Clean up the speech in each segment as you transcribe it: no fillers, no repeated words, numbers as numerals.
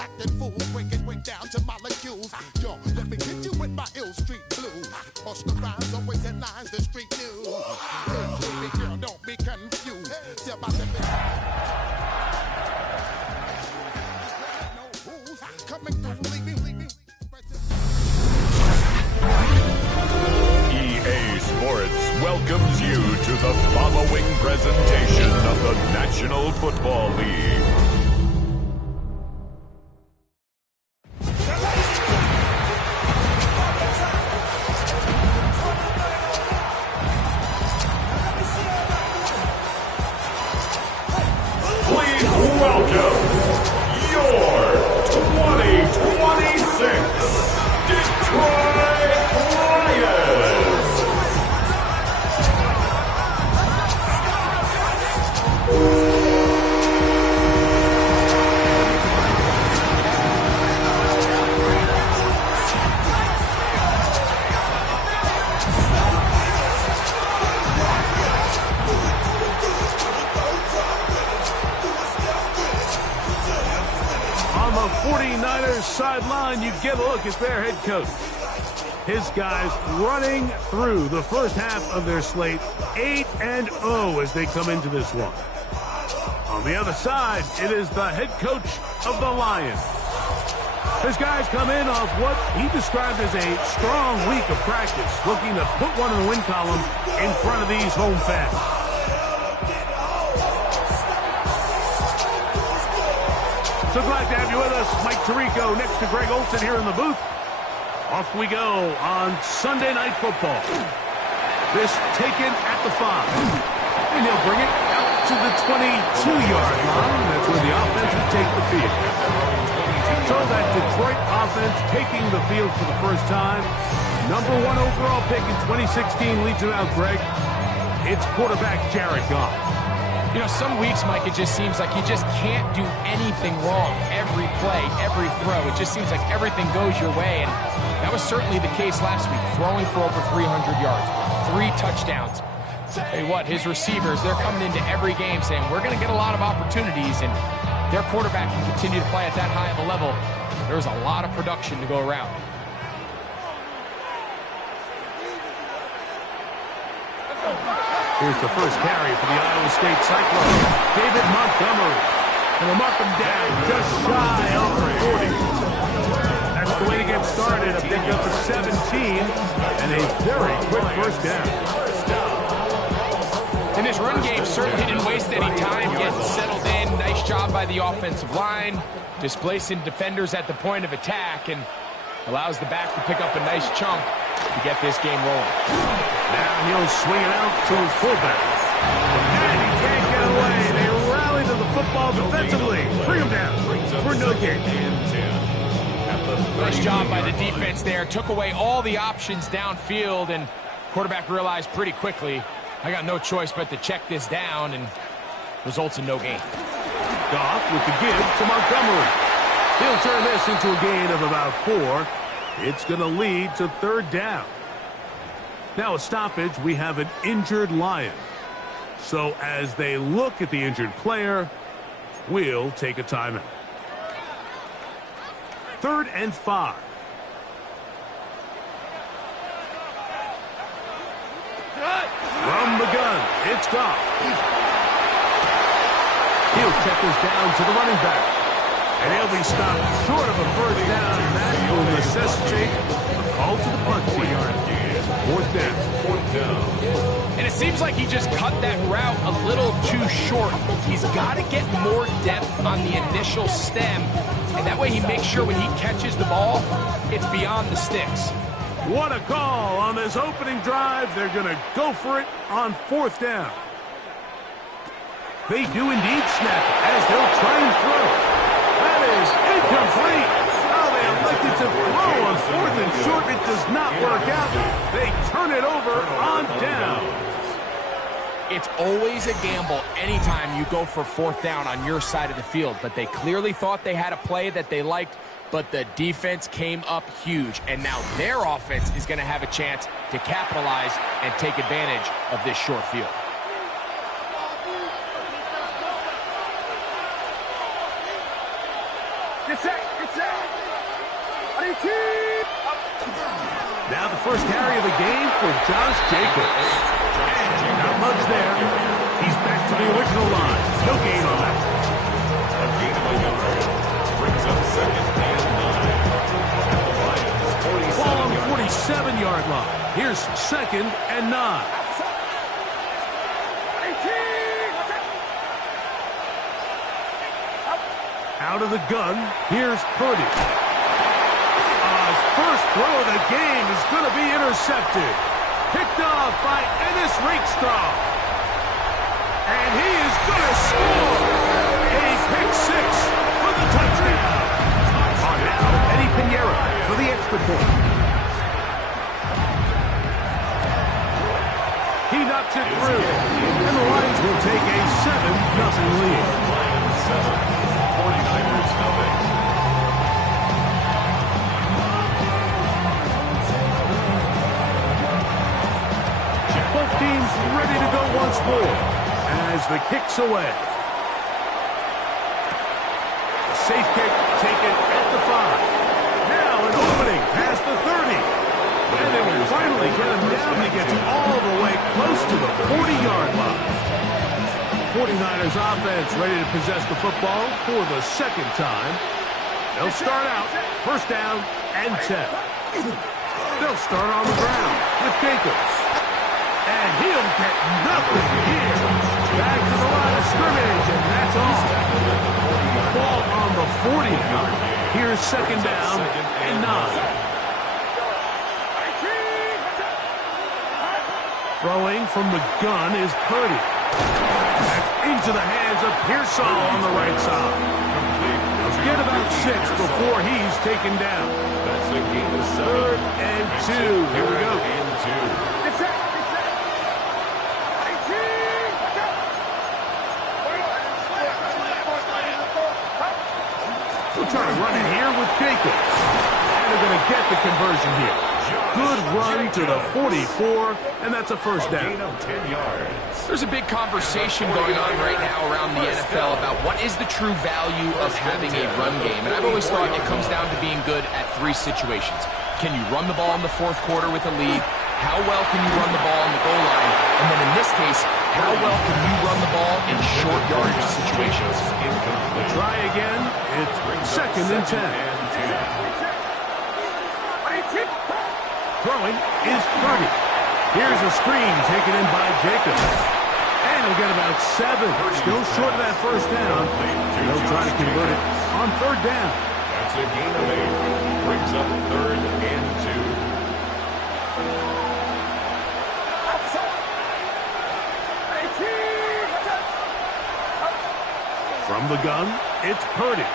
acting fool, breaking way down to molecules. Yo, let me hit you with my ill street blues. Bust the rhymes, always in lines, the street news. Hey, baby girl, don't be confused. Step by step, no rules coming through, leaving. EA Sports welcomes you to the following presentation of the National Football League. Please welcome your 2026 Detroit Lions. On the 49ers sideline, you get a look at their head coach. His guys running through the first half of their slate, 8-0 as they come into this one. On the other side, it is the head coach of the Lions. His guys come in off what he described as a strong week of practice, looking to put one in the win column in front of these home fans. So glad to have you with us. Mike Tirico next to Greg Olson here in the booth. Off we go on Sunday Night Football. This taken at the 5. And he'll bring it out to the 22-yard line. That's where the offense will take the field. So that Detroit offense taking the field for the first time. Number 1 overall pick in 2016 leads it out, Greg. It's quarterback Jared Goff. You know, some weeks, Mike, it just seems like you just can't do anything wrong. Every play, every throw, it just seems like everything goes your way. And that was certainly the case last week, throwing for over 300 yards, 3 touchdowns. Tell you what, his receivers, they're coming into every game saying, we're going to get a lot of opportunities, and their quarterback can continue to play at that high of a level. There's a lot of production to go around. Here's the first carry for the Iowa State Cyclones. David Montgomery. And they'll mark him down just shy of the 40. That's the way to get started. A pick up of 17 and a very quick first down. And his run game certainly didn't waste any time getting settled in. Nice job by the offensive line, displacing defenders at the point of attack, and allows the back to pick up a nice chunk to get this game rolling. Now he'll swing it out to his fullback. And he can't get away. They rally to the football defensively. Bring him down for no gain. Nice job by the defense there. Took away all the options downfield, and quarterback realized pretty quickly, I got no choice but to check this down, and results in no gain. Goff with the give to Montgomery. He'll turn this into a gain of about 4. It's going to lead to 3rd down. Now a stoppage, we have an injured Lion. So as they look at the injured player, we'll take a timeout. 3rd and 5. From the gun, it's Goff. He'll check this down to the running back. And he'll be stopped short of a first down, and that will necessitate a call to the punt team. 4th down. And it seems like he just cut that route a little too short. He's got to get more depth on the initial stem, and that way he makes sure when he catches the ball, it's beyond the sticks. What a call on this opening drive. They're going to go for it on 4th down. They do indeed snap it as they'll try and throw. That is incomplete. Now they elected to throw on 4th and short. It does not work out. They turn it over on down. It's always a gamble anytime you go for 4th down on your side of the field, but they clearly thought they had a play that they liked, but the defense came up huge, and now their offense is going to have a chance to capitalize and take advantage of this short field. Now the first carry of the game for Josh Jacobs. And not much there. He's back to the original line. No gain on that. A gain of a yard. Brings up second and 9. At the Lions' 47 Ball on the 47-yard line. Here's second and 9. Out of the gun, here's Purdy. His first throw of the game is going to be intercepted. Picked off by Ennis Rakestraw. And he is going to score. A pick six for the touchdown. On now, Eddie Pinheiro for the extra point. He knocks it through. And the Lions will take a 7-0 lead. Lions 7. 49ers nothing. Both teams ready to go once more as the kick's away. Safe kick taken at the 5. Now an opening past the 30. And they will finally get him down. He gets all the way close to the 40-yard line. 49ers offense ready to possess the football for the second time. They'll start out first down and 10. They'll start on the ground with Jacobs. And he'll get nothing here. Back to the line of scrimmage, and that's all. Ball on the 40 now. Here's second down and 9. Throwing from the gun is Purdy. That's into the hands of Pearsall on the right side. Get about 6 before he's taken down. That's a gain of 7. Third and 2. Here we go. And 2. We'll try to run it here with Jacobs. And they're going to get the conversion here. Good run to the 44, and that's a first down. Gain of 10 yards. There's a big conversation going on right now around the NFL about what is the true value of having a run game. And I've always thought it comes down to being good at 3 situations. Can you run the ball in the 4th quarter with a lead? How well can you run the ball on the goal line? And then in this case, how well can you run the ball in short yardage situations? We'll try again. It's second and 10. Throwing is Purdy. Here's a screen taken in by Jacobs. And he'll get about 7. Still short of that first down. They'll try to convert it on third down. That's a gain of 8. Brings up third and 2. From the gun, it's Purdy.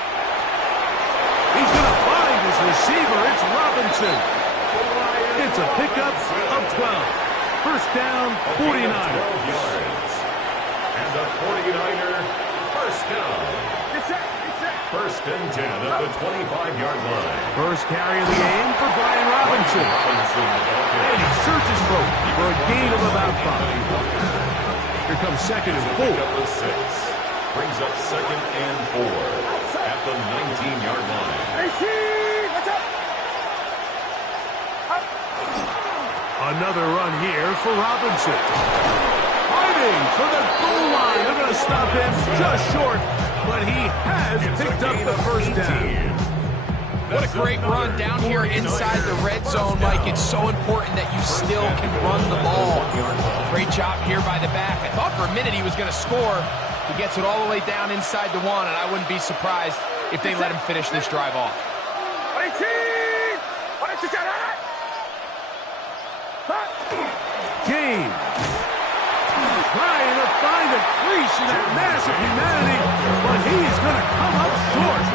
He's going to find his receiver. It's Robinson. It's a pickup of 12. First down, 49ers. And the 49er first down. First and 10 at the 25-yard line. First carry of the game for Brian Robinson. And he searches for a gain of about 5. Here comes second and 4. Up to 6. Brings up second and 4 at the 19-yard line. Another run here for Robinson. Fighting for the goal line. They're going to stop him just short, but he has picked up the first down. What a great run down here inside the red zone, Mike. It's so important that you still can run the ball. Great job here by the back. I thought for a minute he was going to score. He gets it all the way down inside the 1, and I wouldn't be surprised if they let him finish this drive off. James trying to find a crease in that mass of humanity, but he's going to come up short.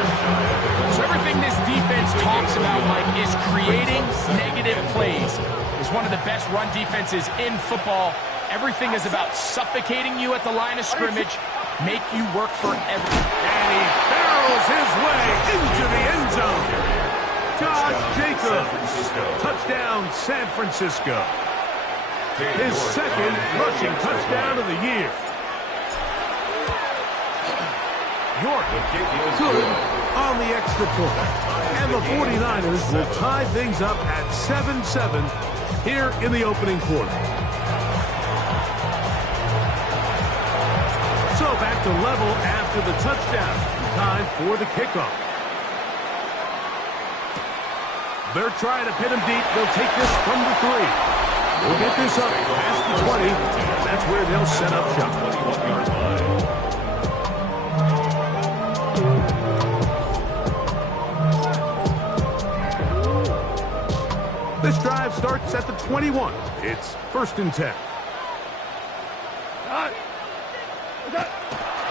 So everything this defense talks about, Mike, is creating negative plays. It's one of the best run defenses in football. Everything is about suffocating you at the line of scrimmage, make you work for everything. And he barrels his way into the end zone. Josh Jacobs, touchdown San Francisco. His second rushing touchdown of the year. York, good on the extra point. And the 49ers will tie things up at 7-7 here in the opening quarter. So back to level after the touchdown. Time for the kickoff. They're trying to pin him deep. They'll take this from the 3. We'll get this up past the 20. That's where they'll set up shop. This drive starts at the 21. It's 1st and 10.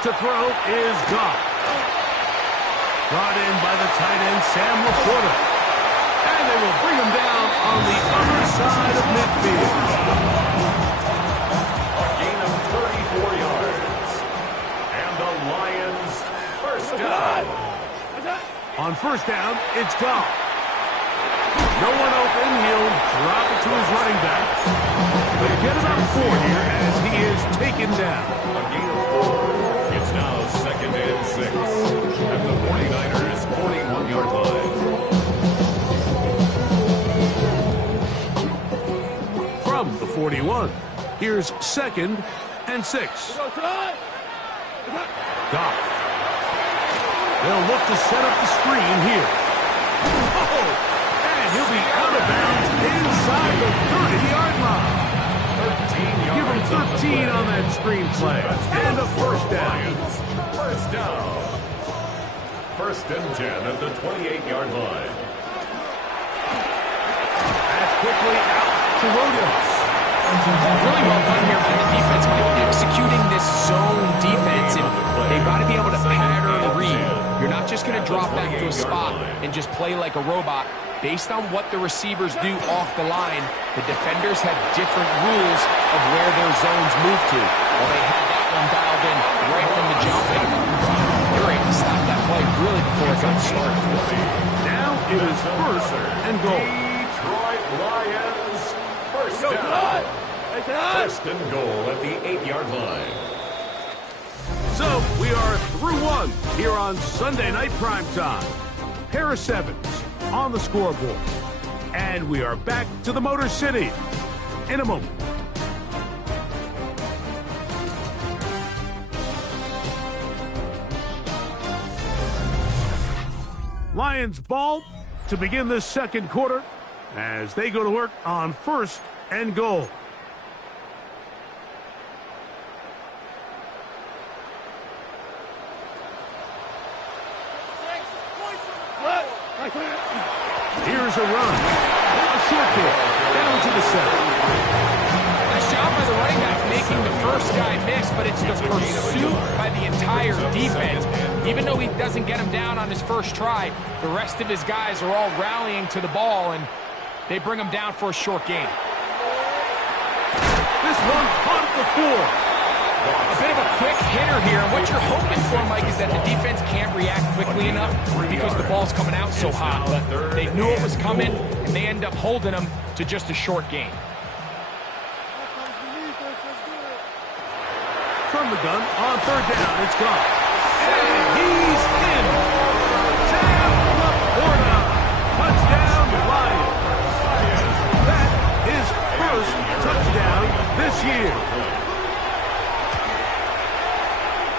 To throw is Goff. Brought in by the tight end, Sam Laporta. And they will bring him down on the other side of midfield. A gain of 34 yards. And the Lions first down. On 1st down, it's Goff. No one open. He'll drop it to his running back. They get about 4 here as he is taken down. A gain of 4. It's now 2nd and 6. At the 49ers' 41-yard line. From the 41, here's 2nd and 6. Goff. They'll look to set up the screen here. Oh, and he'll be out of bounds inside the 30-yard line. 13 yards. Give him 13 on that screen play. And a 1st down. First down. 1st and 10 at the 28-yard line. That's quickly out to Williams. Really well done here by the defense, executing this zone defense, and they've got to be able to pattern read. You're not just going to drop back to a spot and just play like a robot. Based on what the receivers do off the line, the defenders have different rules of where their zones move to. Well, they had that one dialed in right from the jump, and they were able to stop that play really before it got started. Now it is 1st and goal. Detroit Lions first down. 1st and goal at the 8-yard line. So we are through 1 here on Sunday Night Primetime. Pair of 7s on the scoreboard. And we are back to the Motor City in a moment. Lions ball to begin this 2nd quarter as they go to work on 1st and goal. Here's a run. A short kick down to the 7. Nice job by the running back making the first guy miss, but it's the pursuit by the entire defense. Even though he doesn't get him down on his first try, the rest of his guys are all rallying to the ball, and they bring him down for a short gain. This one caught the 4. A bit of a quick hitter here, and what you're hoping for, Mike, is that the defense can't react quickly enough because the ball's coming out so hot. But they knew it was coming, and they end up holding them to just a short gain. From the gun, on 3rd down, it's Goff. And he's in. Sam Laporta. Touchdown, Lions. That is 1st touchdown this year.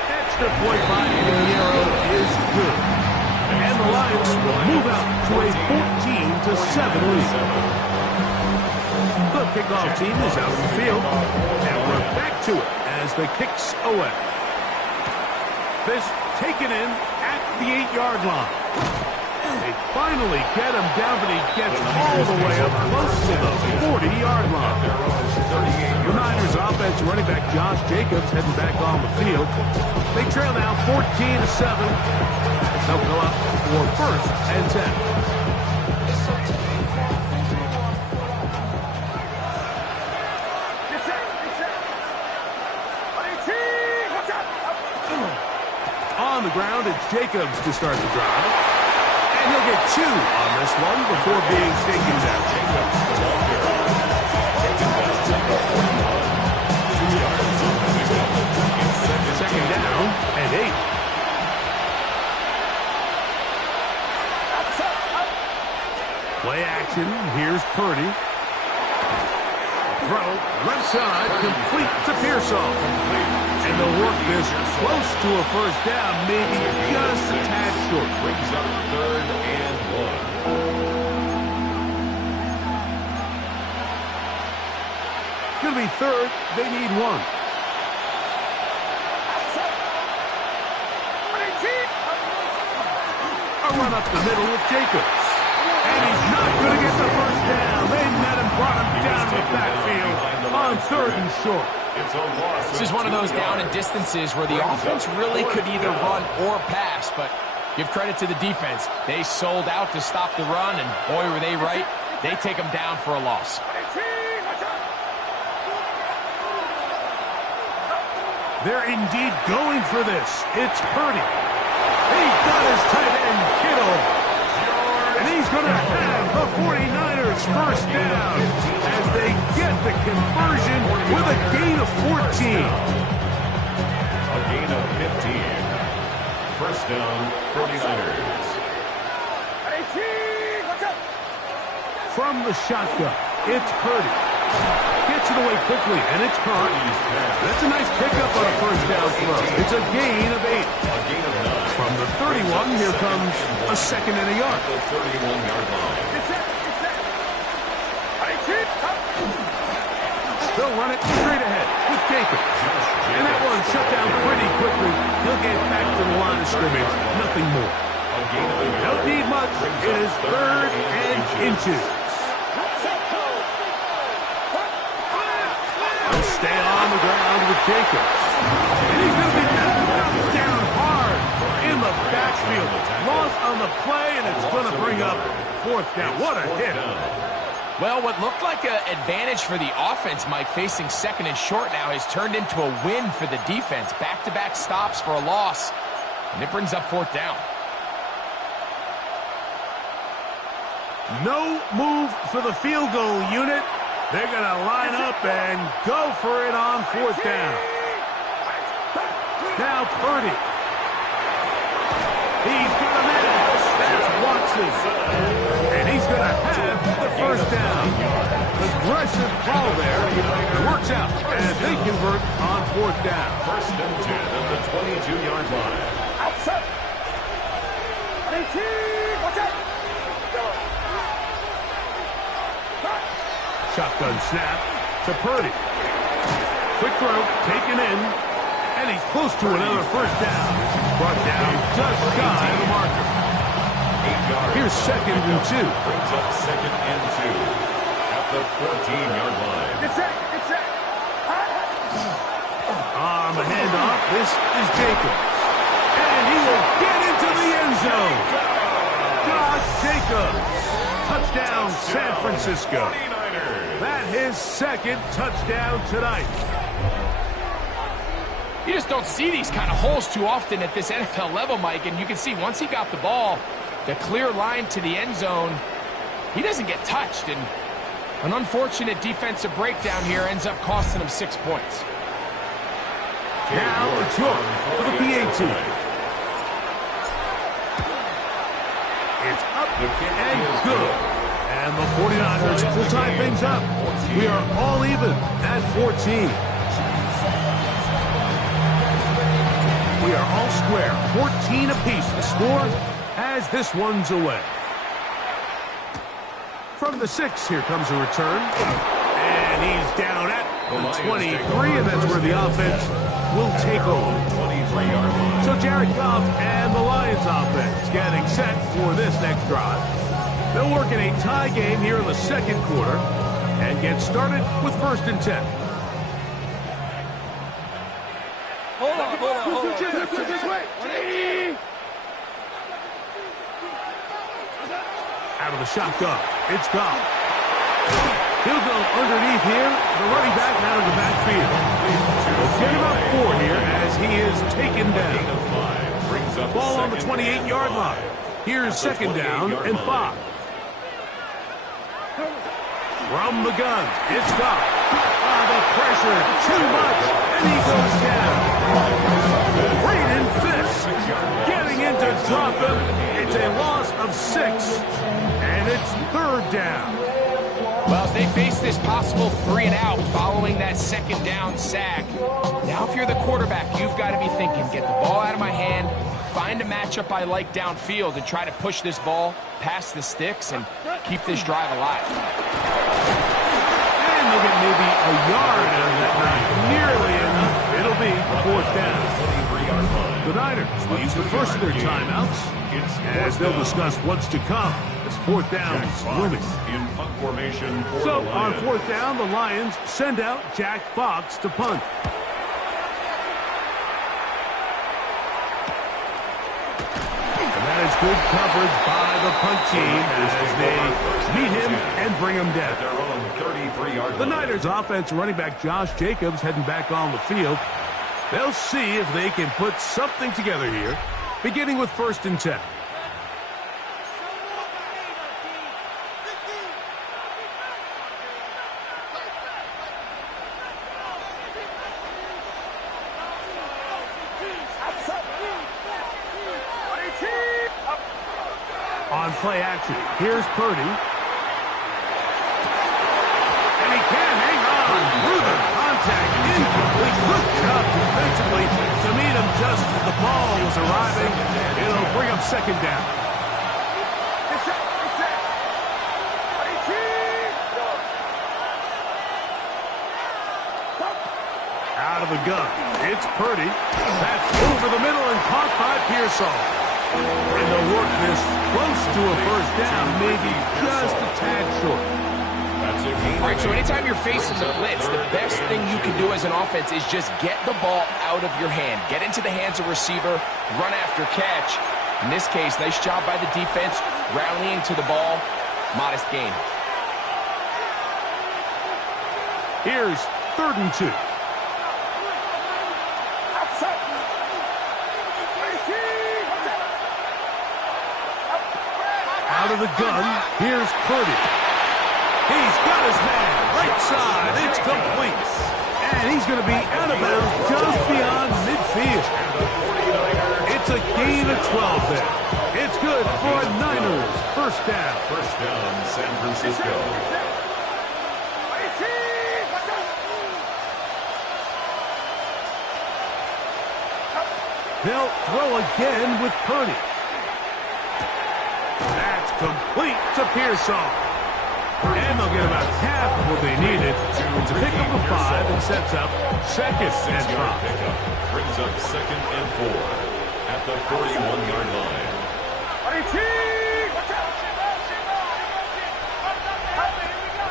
Extra point by Pinheiro is good. And the Lions will move out to a 14-7 lead. The kickoff team is out on the field. And we're back to it as the kick's away. This taken in at the 8-yard line. They finally get him down, but he gets all the way up close to the 40-yard line. The Niners offense running back Josh Jacobs heading back on the field. They trail now 14-7 as they'll go up for 1st and 10. On the ground, it's Jacobs to start the drive. And he'll get 2 on this one before being taken down. Second down and 8. Play action. Here's Purdy. Throw, left side, complete to Pearsall. And they'll work this close to a first down, maybe just a tad short. Brings up 3rd and 1. It's going to be 3rd. They need 1. A run up the middle with Jacobs. And he's not going to get the first down. They met him, brought him down the backfield on 3rd and short. This is one of those down and distances where the offense really could either run or pass, but give credit to the defense. They sold out to stop the run, and boy, were they right. They take them down for a loss. They're indeed going for this. It's Purdy. He's got his tight end, Kittle. And he's going to have the 49ers first down as they get the conversion with a gain of 14. A gain of 15. First down, 49ers. From the shotgun, it's Purdy. Gets it away quickly, and it's caught. That's a nice pickup on a first down throw. It's a gain of 8. A gain of 9. From the 31, here comes a 2nd and a yard. The 31-yard line. They'll run it straight ahead with Jacobs. And that one shut down pretty quickly. He'll get back to the line of scrimmage. Nothing more. Don't need much. It is 3rd and inches. He'll stay on the ground with Jacobs. And he's going to be knocked down hard in the backfield. Loss on the play, and it's going to bring up 4th down. What a hit. Well, what looked like an advantage for the offense, Mike, facing 2nd and short now, has turned into a win for the defense. Back-to-back stops for a loss, and it brings up 4th down. No move for the field goal unit. They're going to line up and go for it on 4th down. Now Purdy. He's got a man. That's Watson. And he's going to have the first down. Aggressive call there. It works out as they convert on 4th down. 1st and 10 at the 22-yard line. Shotgun snap to Purdy. Quick throw, taken in, and he's close to another first down. Brought down just shy of the marker. Here's 2nd and 2. Brings up 2nd and 2 at the 14-yard line. On the handoff, this is Jacobs. And he will get into the end zone. Josh Jacobs. Touchdown, San Francisco. That his 2nd touchdown tonight. You just don't see these kind of holes too often at this NFL level, Mike, and you can see once he got the ball, the clear line to the end zone, he doesn't get touched, and an unfortunate defensive breakdown here ends up costing him 6 points. Now it's York for the PAT. It's up and good. And the 49ers will tie things up. We are all even at 14. We are all square. 14 apiece the score as this one's away. From the 6, here comes a return. And he's down at the 23, and that's where the offense will take over. So Jared Goff and the Lions offense getting set for this next drive. They'll work in a tie game here in the 2nd quarter and get started with 1st and 10. Hold on. Out of the shotgun, it's Goff. He'll go underneath here. The running back out of the backfield. We'll get him up 4 here as he is taken down. Ball on the 28-yard line. Here's 2nd down and 5. From the gun, it's Goff. The pressure, too much, and he goes down. Braden Fisk getting in to drop him. It's a loss of 6, and it's 3rd they face this possible 3-and-out following that second down sack. Now, if you're the quarterback, you've got to be thinking, get the ball out of my hand, find a matchup I like downfield, and try to push this ball past the sticks and keep this drive alive. And they'll get maybe a yard out of that. Not nearly enough. It'll be a 4th down. The Niners will use the first of their timeouts as they'll discuss what's to come. This 4th down is looming. In punt formation for So the on Lions. 4th down, the Lions send out Jack Fox to punt. And that is good coverage by the punt team as they meet him and bring him down. Their own 33-yard The line. Niners offense running back Josh Jacobs heading back on the field. They'll see if they can put something together here, beginning with 1st and 10. On play action, here's Purdy. And he can hang on through the contact. Incomplete. Good job defensively to meet him just as the ball was arriving. It'll bring up 2nd down. Out of the gun. It's Purdy. That's over the middle and caught by Pearsall. And they'll work this close to a 1st down, maybe just a tad short. All right, so anytime you're facing the blitz, the best thing you can do as an offense is just get the ball out of your hand. Get into the hands of receiver, run after catch. In this case, nice job by the defense, rallying to the ball. Modest gain. Here's 3rd and 2. Out of the gun, here's Purdy. He's got his man, right side, it's complete. And he's going to be out of bounds just beyond midfield. It's a gain of 12 there. It's good for a Niners 1st down. 1st down, San Francisco. They'll throw again with Purdy. That's complete to Pearsall. And they'll get about half of what they needed to pick up a 5 and sets up 2nd and 5. Pickup brings up 2nd and 4 at the 41-yard line.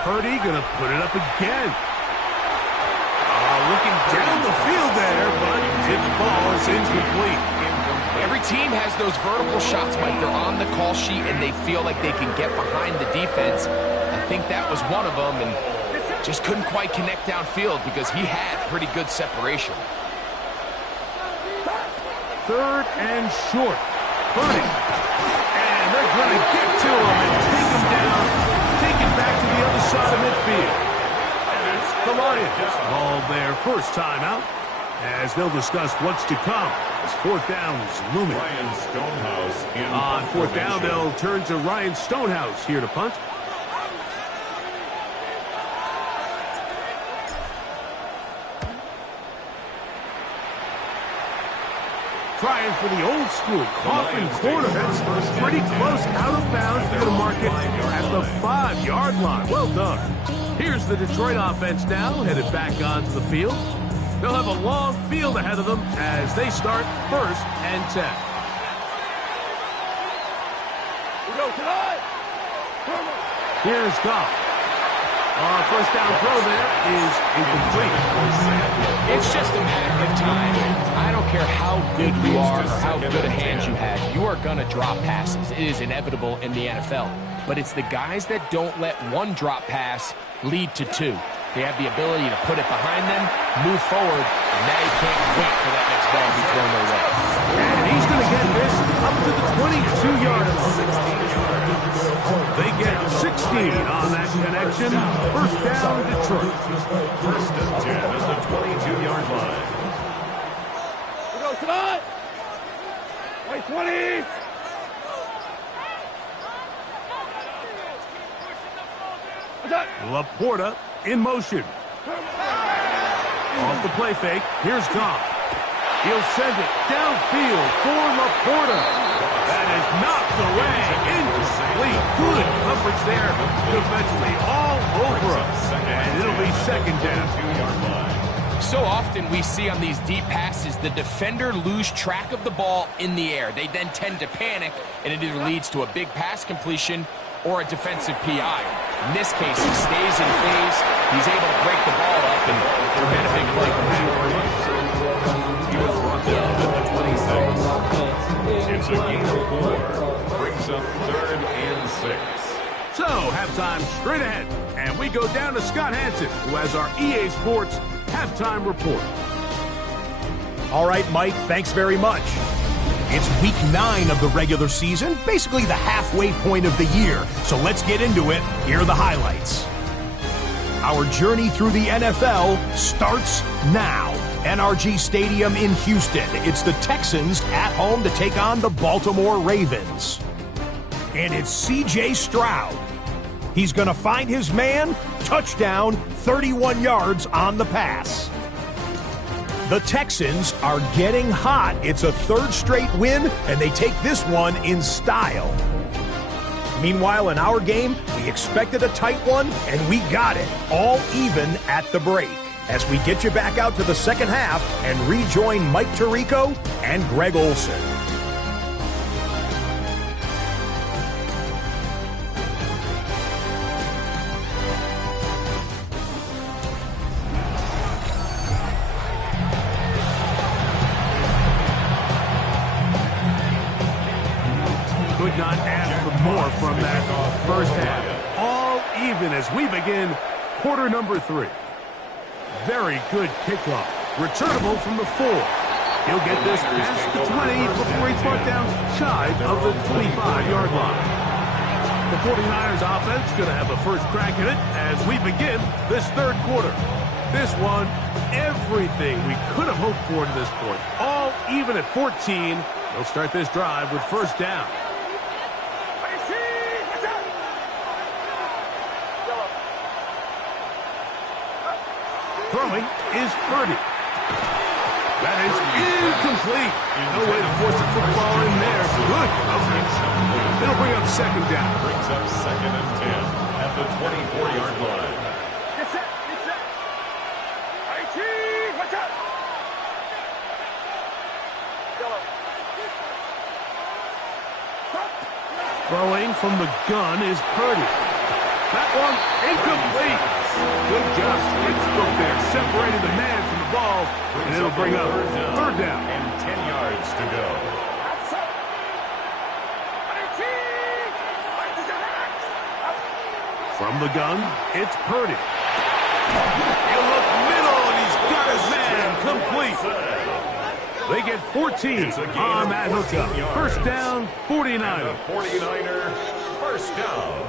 Purdy gonna put it up again. Looking down the field there, but the ball is incomplete. Every team has those vertical shots, Mike. They're on the call sheet, and they feel like they can get behind the defense. I think that was one of them, and just couldn't quite connect downfield because he had pretty good separation. 3rd and short. Purdy. And they're going to get to him and take him down. Take him back to the other side of midfield. And it's the Lions. All their 1st time out as they'll discuss what's to come. As 4th down is looming. Ryan Stonehouse in On punt 4th down, formation. they'll turn to Ryan Stonehouse here to punt. Trying for the old school coffin corner. That's pretty close out of bounds. They're going to mark it at the 5-yard line. Well done. Here's the Detroit offense now, headed back onto the field. They'll have a long field ahead of them as they start 1st and 10. Here's Goff. First down throw there is incomplete. It's just a matter of time. I don't care how good you are or how good a hand you have. You are going to drop passes. It is inevitable in the NFL. But it's the guys that don't let one drop pass lead to 2. They have the ability to put it behind them, move forward, and now you can't wait for that next ball to be thrown their way. And he's going to get this up to the 22-yard line. They get 16 on that connection. 1st down, Detroit. 1st and 10 at the 22-yard line. Come on! Wait, 20! Laporta in motion. Off the play fake. Here's Goff. He'll send it downfield for Laporta. That is knocked away. Incomplete. Good coverage there defensively. All over us. And it'll be second down. 2-yard line. So often we see on these deep passes the defender lose track of the ball in the air. They then tend to panic, and it either leads to a big pass completion or a defensive PI. In this case, he stays in phase. He's able to break the ball up and prevent a big play from happening. He was brought down at the 26. It's a gain of 4. Brings up 3rd and 6. So, halftime straight ahead. And we go down to Scott Hansen, who has our EA Sports halftime report. All right, Mike, thanks very much. It's week 9 of the regular season, basically the halfway point of the year. So let's get into it. Here are the highlights. Our journey through the NFL starts now. NRG Stadium in Houston. It's the Texans at home to take on the Baltimore Ravens. And it's C.J. Stroud. He's going to find his man. Touchdown, 31 yards on the pass. The Texans are getting hot. It's a 3rd straight win, and they take this one in style. Meanwhile, in our game, we expected a tight one, and we got it, all even at the break. As we get you back out to the second half and rejoin Mike Tirico and Greg Olson. Could not ask for more from that first half. All even as we begin quarter number 3. Very good kickoff. Returnable from the 4. He'll get this past the 20 before he's brought down shy of the 25-yard line. The 49ers offense going to have a first crack at it as we begin this 3rd quarter. This one, everything we could have hoped for to this point. All even at 14. They'll start this drive with first down. Throwing is Purdy. That is incomplete. No way to force the football in there. Good coverage. It'll bring up second down. Brings up 2nd and 10 at the 24-yard line. Get set. Get set. IT, watch out. Throwing from the gun is Purdy. That one incomplete. Good job. Stick there. Separated the man from the ball. And it'll bring up third down. And 10 yards to go. From the gun, it's Purdy. He'll look middle, and he's got his man complete. They get 14 on that hookup. First down, 49er. 49er, first down.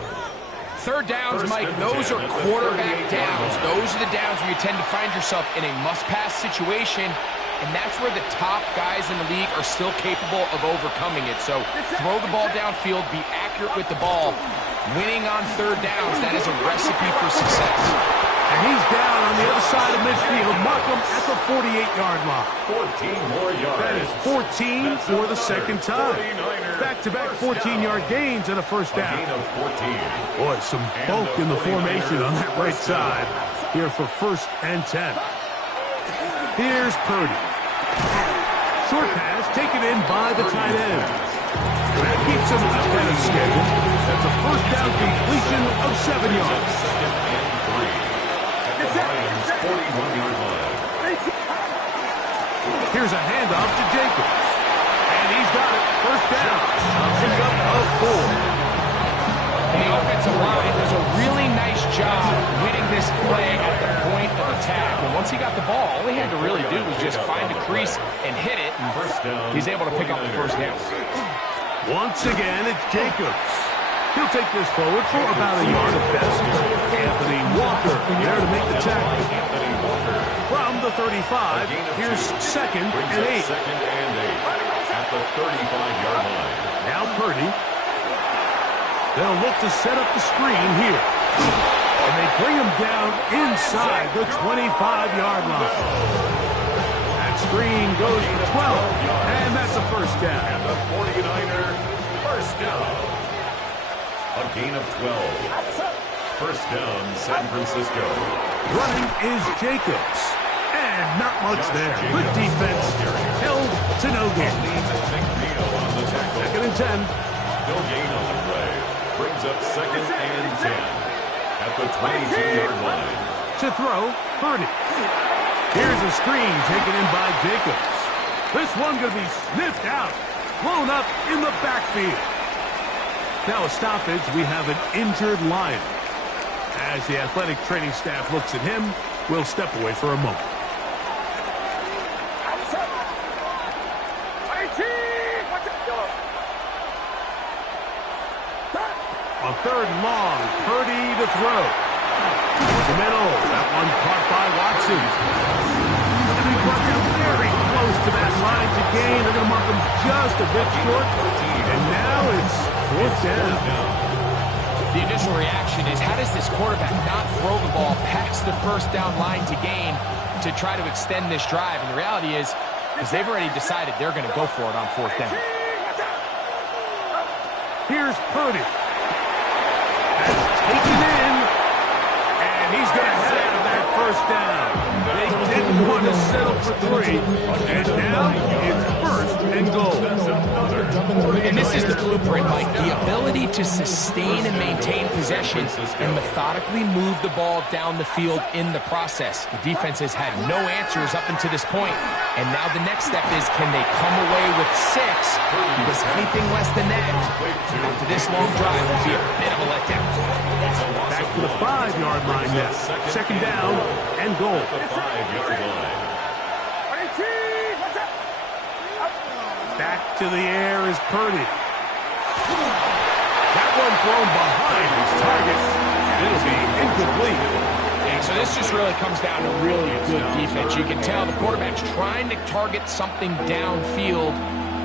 Third downs, Mike, those are quarterback downs. Those are the downs where you tend to find yourself in a must-pass situation, and that's where the top guys in the league are still capable of overcoming it. So throw the ball downfield, be accurate with the ball. Winning on third downs, that is a recipe for success. And he's down on the other side of midfield. Mark him at the 48-yard line. 14 more yards. That is 14 for the second time. Back-to-back 14-yard gains and a first down. Gain of 14. Boy, some bulk in the formation on that right side here for first and 10. Here's Purdy. Short pass taken in by the tight end. That keeps him ahead of schedule. That's a first down completion of 7 yards. Second and 3. At the Lions' 41-yard line. Here's a handoff to Jacobs. And he's got it. First down. A pickup of 4. And the offensive line does a really nice job winning this play at the point of attack. And once he got the ball, all he had to really do was just find a crease and hit it. And he's able to pick up the first down. Once again, it's Jacobs. He'll take this forward for about a yard at best. Anthony Walker there to make the tackle. From the 35, here's second and 8. Second and 8 at the 35-yard line. Now Purdy. They'll look to set up the screen here. And they bring him down inside the 25-yard line. That screen goes for 12, and that's a first down. And the 49er, first down. A gain of 12. First down, San Francisco. Running is Jacobs. And not much there. Good defense. Held to no gain. Second and 10. No gain on the play. Brings up second and 10. At the 22-yard line. To throw, Purdy. Here's a screen taken in by Jacobs. This one going to be sniffed out. Blown up in the backfield. Now a stoppage. We have an injured Lion. As the athletic training staff looks at him, we'll step away for a moment. On third and long, Purdy to throw. The middle, that one caught by Watson. He's going to be brought down very close to that line to gain. They're going to mark him just a bit short. And now it's fourth down. The initial reaction is, how does this quarterback not throw the ball past the first down line to gain to try to extend this drive? And the reality is they've already decided they're going to go for it on fourth down. Here's Purdy. That's taken in, and he's going to head out of that first down. They didn't want to settle for three, and now it's first and goal. And this is the blueprint, Mike. The ability to sustain and maintain possession and methodically move the ball down the field in the process. The defense has had no answers up until this point, and now the next step is, can they come away with 6? Because anything less than that, after this long drive, will be a bit of a letdown. Back to the 5-yard line now. Second down and goal. The 5-yard line. Back to the air is Purdy. That one thrown behind his target, and it'll be incomplete. Yeah, so this just really comes down to really good defense. You can tell the quarterback's trying to target something downfield,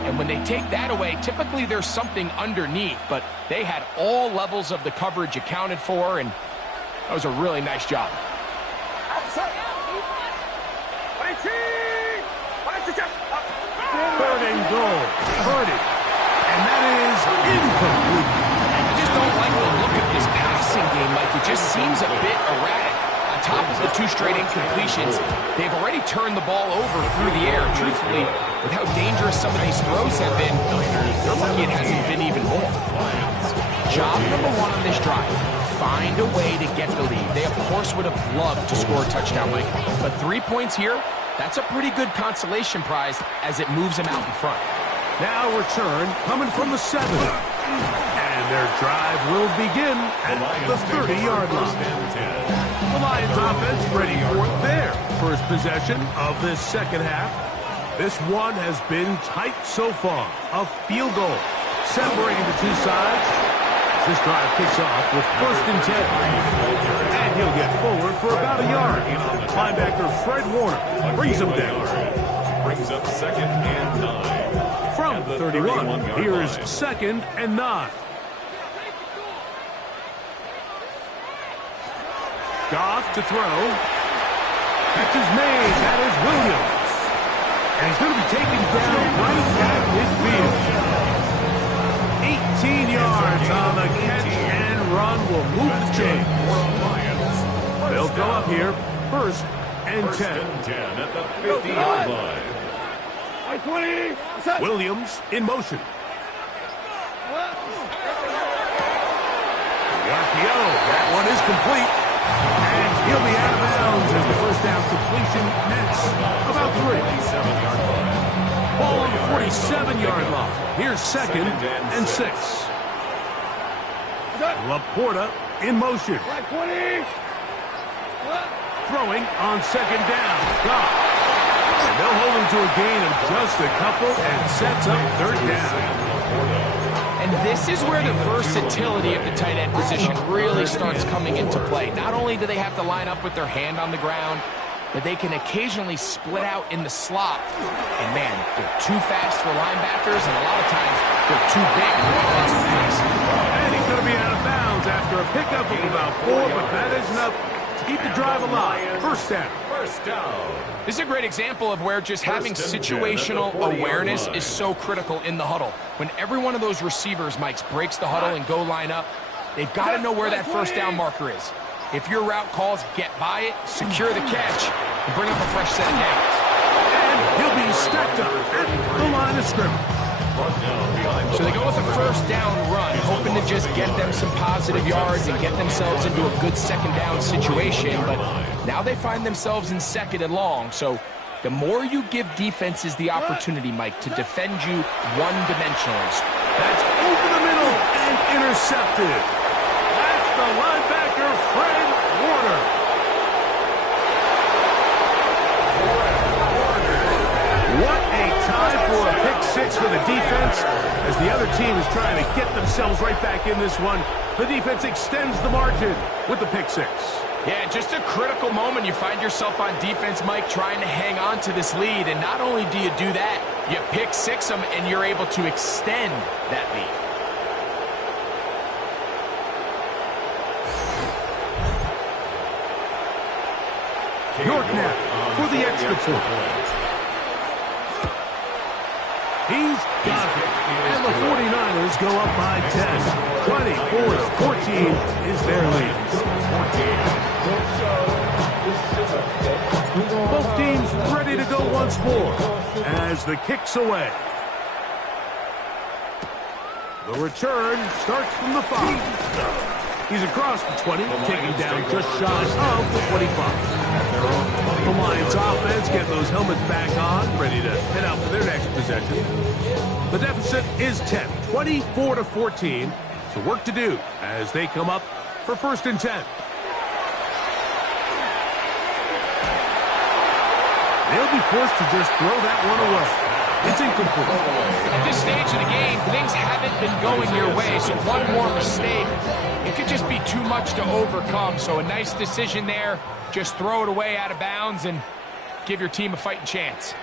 and when they take that away, typically there's something underneath, but they had all levels of the coverage accounted for, and that was a really nice job. Third and goal. Purdy. And that is incomplete. I just don't like the look of this passing game, Mike. It just seems a bit erratic. On top of the 2 straight incompletions, they've already turned the ball over through the air. Truthfully, with how dangerous some of these throws have been, they're lucky it hasn't been even more. Job number 1 on this drive, find a way to get the lead. They, of course, would have loved to score a touchdown, Mike. But 3 points here, that's a pretty good consolation prize as it moves them out in front. Now return coming from the 7. And their drive will begin at the 30-yard line. The Lions offense ready for their first possession of this second half. This one has been tight so far. A field goal separating the 2 sides. This drive kicks off with first and 10. And he'll get forward for about a yard. Linebacker Fred Warner brings him down. Brings up second and 9. From the 31, here's second and 9. Goff to throw. Catch is made. That is Williams. And he's going to be taken down right at midfield. 18 yards on the catch and run will move the chains. They'll go up here. First and 10. First and 10 at the 50-yard line. Williams in motion. The RPO. That one is complete. And he'll be out of bounds as the first down completion nets about 3. 47-yard line. Ball on the 47-yard line. Here's second and 6. Laporta in motion. Throwing on second down. Goff. And they'll hold him to a gain of just a couple and sets up third down. And this is where the versatility of the tight end position really starts coming into play. Not only do they have to line up with their hand on the ground, but they can occasionally split out in the slot. And man, they're too fast for linebackers, and a lot of times they're too big for defensive backs. And he's going to be out of bounds after a a pickup of about 4, but that is enough to keep the drive alive. First down. First down. This is a great example of where just having situational awareness is so critical in the huddle. When every one of those receivers, Mike, breaks the huddle and go line up, they've got to know where that first down marker is. If your route calls, get by it, secure the catch, and bring up a fresh set of downs. And he'll be stacked up at the line of scrimmage. So they go with a first down run, hoping to just get them some positive yards and get themselves into a good second down situation. But now they find themselves in second and long. So the more you give defenses the opportunity, Mike, to defend you one-dimensionally. That's over the middle and intercepted. That's the linebacker, Fred Warner. What a time for a pick six for the defense as the other team is trying to get themselves right back in this one. The defense extends the margin with the pick six. Yeah, just a critical moment. You find yourself on defense, Mike, trying to hang on to this lead. And not only do you do that, you pick six them and you're able to extend that lead. York now for the extra point. He's got it. And the 49ers go up by 10. 24-14 is their lead. Both teams ready to go once more as the kick's away. The return starts from the 5. He's across the 20, taking down just shy of the 25. The Lions offense getting those helmets back on, ready to head out for their next possession. The deficit is 10, 24-14. So work to do as they come up for first and 10. They'll be forced to just throw that one away. It's incomplete. At this stage of the game, things haven't been going your way, so one more mistake, it could just be too much to overcome. So a nice decision there. Just throw it away out of bounds and give your team a fighting chance.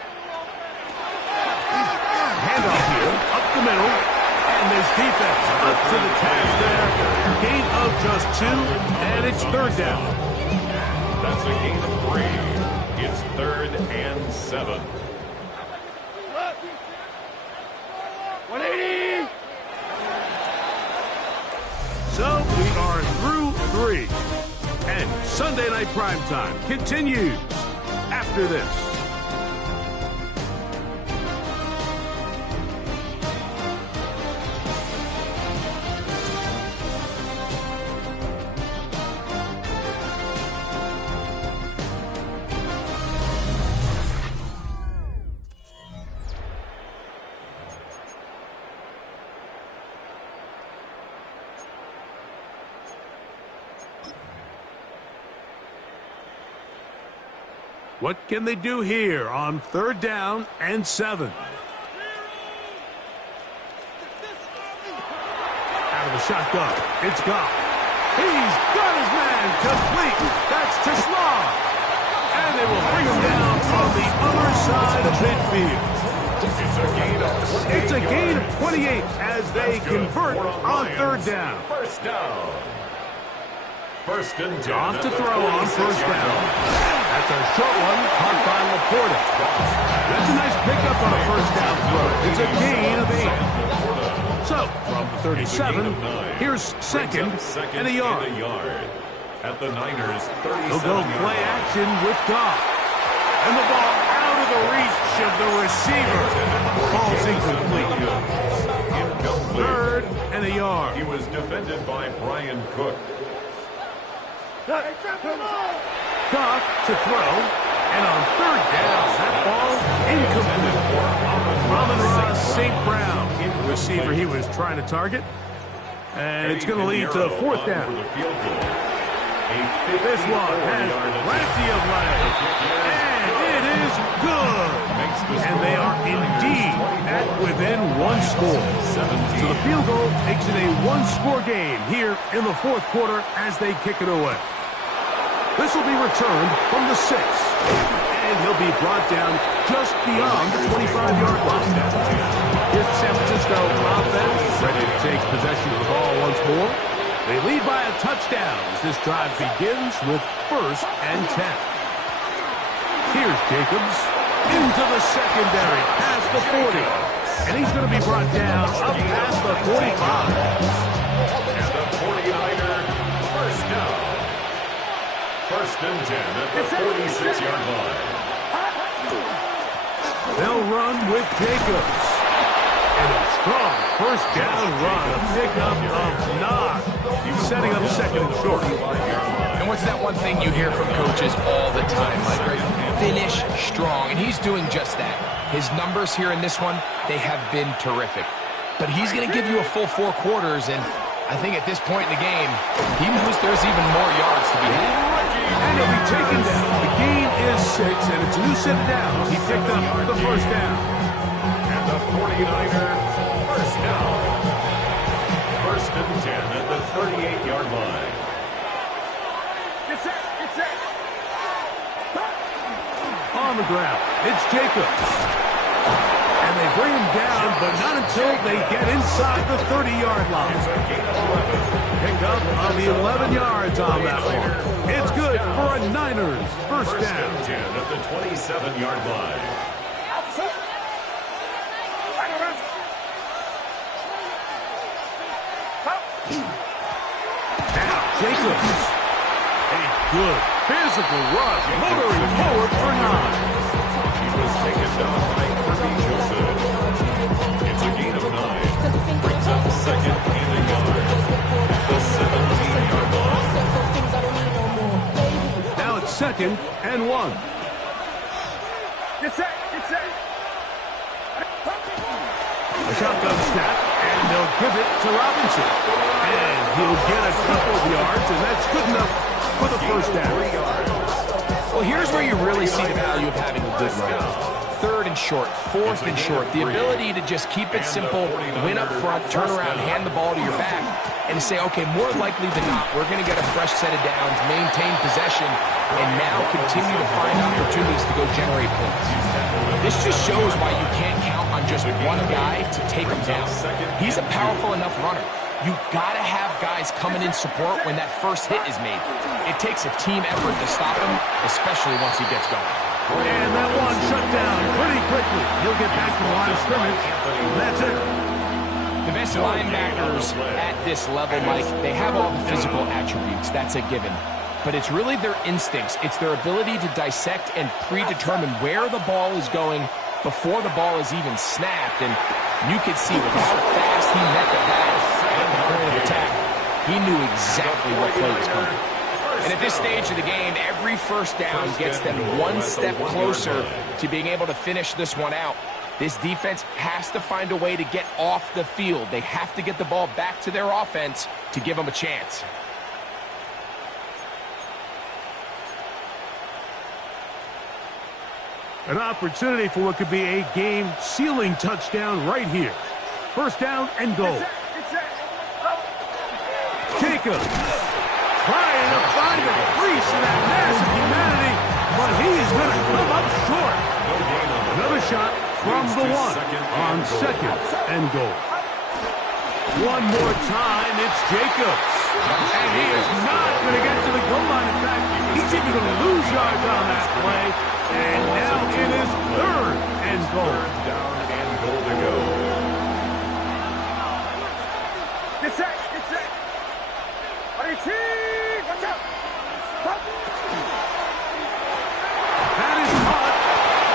Handoff here, up the middle, and there's defense up to the task there. Gain of just 2, and it's third down. That's a gain of 3. It's 3rd and 7. 180! So we are through 3. And Sunday Night Primetime continues after this. What can they do here on third down and 7? Out of the shotgun, it's Goff. He's got his man complete. That's Tesla. And they will bring him down on the other side of midfield. It's a gain of 28 as they convert on third down. First down. First and 10. Off to throw on first down. That's a short one, caught by Laporta. That's a nice pickup on a first down throw. It's a gain of 8. So, from the 37, here's second and a yard. At the Niners, 37. They'll go play action with Goff. And the ball out of the reach of the receiver. Ball's incomplete. 3rd and a yard. He was defended by Brian Cook. Goff to throw, and on third down, that ball incomplete. Amon-Ra St. Brown, the receiver he was trying to target, and it's going to lead to fourth down. This one has plenty of legs, and it is good. And they are indeed at within 1 score. So the field goal makes it a 1-score game here in the fourth quarter as they kick it away. This will be returned from the 6. And he'll be brought down just beyond the 25-yard line. Here's the San Francisco offense ready to take possession of the ball once more. They lead by a touchdown as this drive begins with 1st and 10. Here's Jacobs into the secondary, past the 40. And he's going to be brought down up past the 45. And the 49er, first down. 1st and 10 at the 46-yard line. They'll run with Jacobs. And a strong 1st down run, a pickup of 9. Setting up 2nd and short. And what's that one thing you hear from coaches all the time, Mike? Finish strong, and he's doing just that. His numbers here in this one, they have been terrific. But he's going to give you a full 4 quarters, and I think at this point in the game, he knows there's even more yards to be had. And he'll be taken down. The gain is 6, and it's a new set of downs. He picked up the 1st down. And the 49er, first down. 1st and 10 at the 38-yard line. Get set, get set. On the ground, it's Jacobs. And they bring him down, but not until they get inside the 30-yard line. Pick up of the 11 yards on that one. It's good for a Niners 1st down. 10 at the 27-yard line. Now Jacobs. A good physical rush, motoring forward for 9. He was taken down by Kirby Joseph. It's a gain of 9. Brings up 2nd and a yard. The 17-yard line. Now it's 2nd and 1. Get set, get set. A shotgun snap, and they'll give it to Robinson. And he'll get a couple of yards, and that's good enough for the 1st down. Well, here's where you really see the value of having a good run. 3rd and short, 4th and short. The ability to just keep it simple, win up front, turn around, hand the ball to your back, and to say, okay, more likely than not, we're going to get a fresh set of downs, maintain possession, and now continue to find opportunities to go generate points. This just shows why you can't count on just one guy to take him down. He's a powerful enough runner. You gotta have guys coming in support when that first hit is made. It takes a team effort to stop him, especially once he gets going. And that one shut down pretty quickly. He'll get back to the line of scrimmage. That's it. The best linebackers at this level, Mike, they have all the physical attributes. That's a given. But it's really their instincts. It's their ability to dissect and predetermine where the ball is going before the ball is even snapped. And you could see with how fast he met the bag at the point of attack, he knew exactly what play was coming. And at this stage of the game, every 1st down gets them one step closer to being able to finish this one out. This defense has to find a way to get off the field. They have to get the ball back to their offense to give them a chance. An opportunity for what could be a game-sealing touchdown right here. 1st down and goal. Jacobs trying to find a crease in that massive humanity, but he's going to come up short. Another shot from the 1 on 2nd and goal. One more time, it's Jacobs. And he is not going to get to the goal line. In fact, he's even going to lose yards on that play. And now it is 3rd and goal. 3rd down and goal to go. Get set, get set. Watch out. That is caught,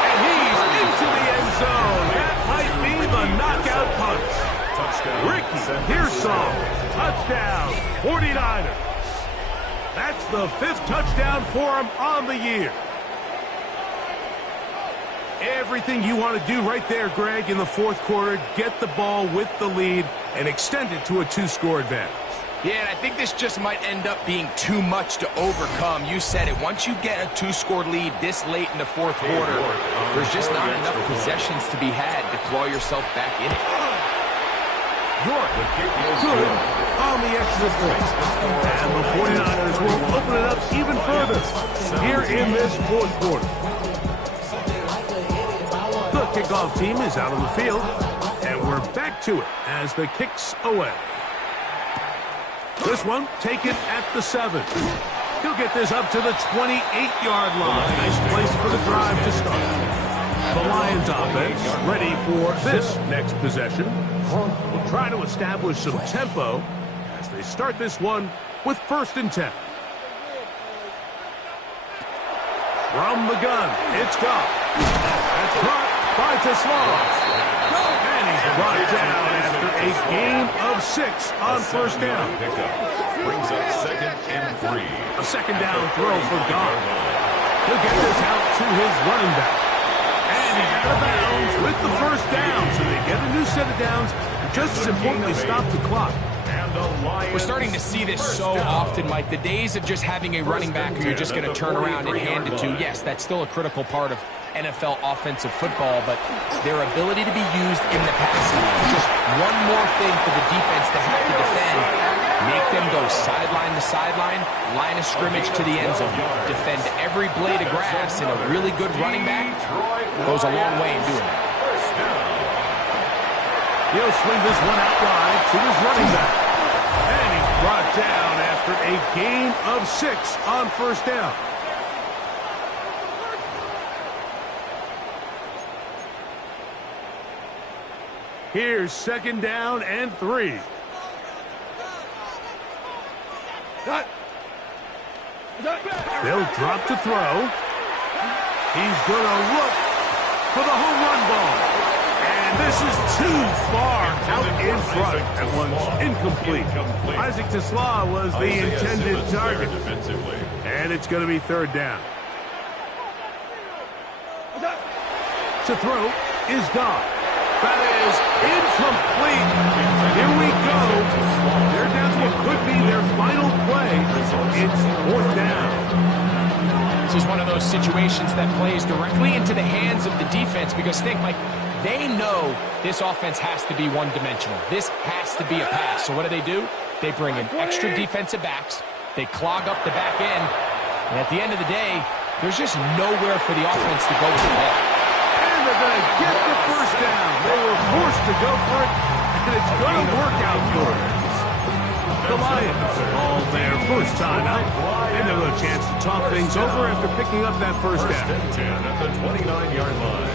and he's into the end zone. That might be the knockout punch. Touchdown. Ricky Pearsall, touchdown, 49ers. That's the 5th touchdown for him on the year. Everything you want to do right there, Greg, in the 4th quarter, get the ball with the lead and extend it to a 2-score advantage. Yeah, and I think this just might end up being too much to overcome. You said it. Once you get a 2-score lead this late in the 4th quarter, there's just not enough possessions to be had to claw yourself back in it. Good on the extra point. And the 49ers will open it up even further here in this 4th quarter. The kickoff team is out on the field, and we're back to it as the kick's away. The This one taken at the 7. He'll get this up to the 28-yard line. Nice place for the drive to start. The Lions offense ready for this next possession. Will try to establish some tempo as they start this one with 1st and 10. From the gun, it's gone. That's caught by Tesla. And he's brought down after a gain of 6 on 1st down. Brings up 2nd and 3. A 2nd down throw for Goff. He'll get this out to his running back. And he's out of bounds with the 1st down. So they get a new set of downs. Just as importantly, stop the clock. We're starting to see this so often, Mike. The days of just having a running back who you're just going to turn around and hand it to, yes, that's still a critical part of NFL offensive football, but their ability to be used in the passing game, just one more thing for the defense to have to defend. Make them go sideline to sideline, line of scrimmage to the end zone. Defend every blade of grass, and a really good running back goes a long way in doing that. He'll swing this one out wide to his running back. And he's brought down after a gain of 6 on 1st down. Here's 2nd down and 3. They'll drop to throw. He's going to look for the home run ball. And this is too far out in front. That one's incomplete. Isaac Tesla was the intended target. And it's going to be 3rd down. To throw is Goff. That is incomplete. Here we go. They're down to what could be their final play. It's 4th down. This is one of those situations that plays directly into the hands of the defense because, think, Mike, they know this offense has to be one-dimensional. This has to be a pass. So what do? They bring in extra defensive backs. They clog up the back end. And at the end of the day, there's just nowhere for the offense to go with the ball. And they're going to get the 1st down. They were forced to go for it, and it's going to work out for them. The Lions call their 1st time out, and they'll have a chance to talk things over after picking up that 1st down. 1st and 10 at the 29-yard line.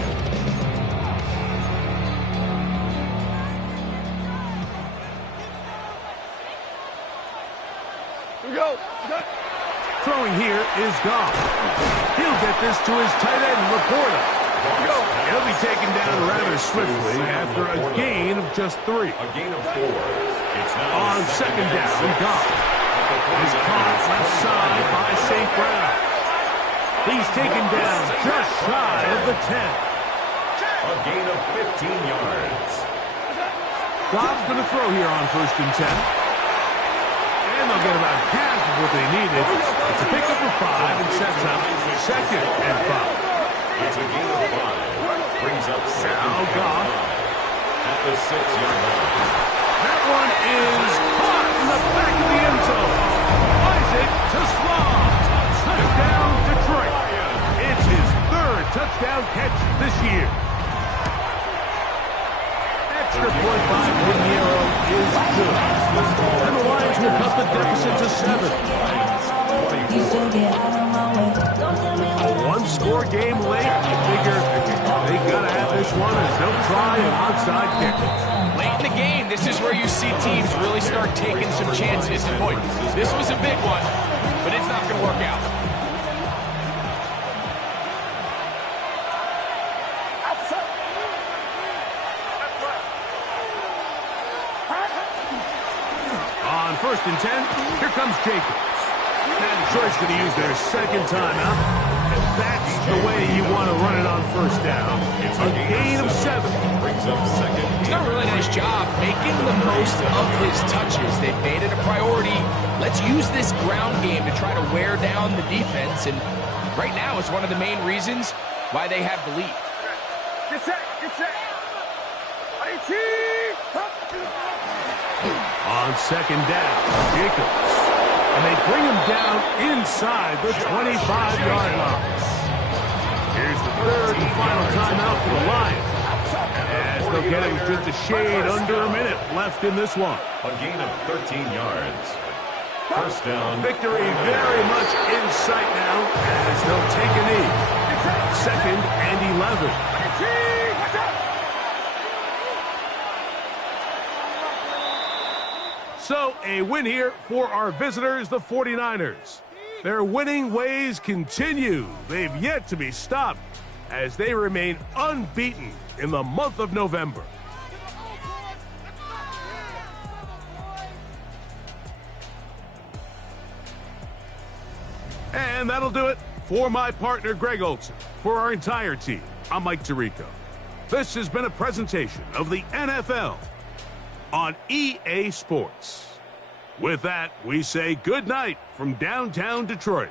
Throwing here is Goff. He'll get this to his tight end, Laporta. He'll be taken down rather swiftly after a gain of just 3. A gain of 4. It's now on 2nd down, Goff is caught left side by St. Brown. He's taken down just shy of the 10. A gain of 15 yards. Goff's going to throw here on 1st and 10. And they'll get about half of what they needed. It's a pickup of 5 and sets up 2nd and 5. It's a gain of 5. Brings up 2nd Goff at the 6-yard line. That one is caught in the back of the end zone. Isaac Tesla. Touchdown, Detroit. It's his 3rd touchdown catch this year. Extra point by Pinheiro is good. And the Lions will cut the deficit to 7. A 1-score game late. You figure they got to have this one as they'll try an onside kick. Late in the game, this is where you see teams really start taking some chances. And boy, this was a big one, but it's not going to work out. On 1st and 10, here comes Jacobs. And Detroit's going to use their 2nd timeout. And that's the way you want to run it on 1st down. It's a gain of 7. Brings up 2nd. He's done a really nice job making the most of his touches. They've made it a priority. Let's use this ground game to try to wear down the defense. And right now, it's one of the main reasons why they have the lead. Get set. Get set. On 2nd down, Jacobs. And they bring him down inside the 25-yard line. Here's the 3rd and final timeout for the Lions. As they'll get it with just a shade under a minute left in this one. A gain of 13 yards. First down. Victory very much in sight now as they'll take a knee. 2nd and 11. So a win here for our visitors, the 49ers. Their winning ways continue. They've yet to be stopped as they remain unbeaten in the month of November. And that'll do it for my partner, Greg Olson. For our entire team, I'm Mike Tirico. This has been a presentation of the NFL on EA Sports. With that, we say good night from downtown Detroit.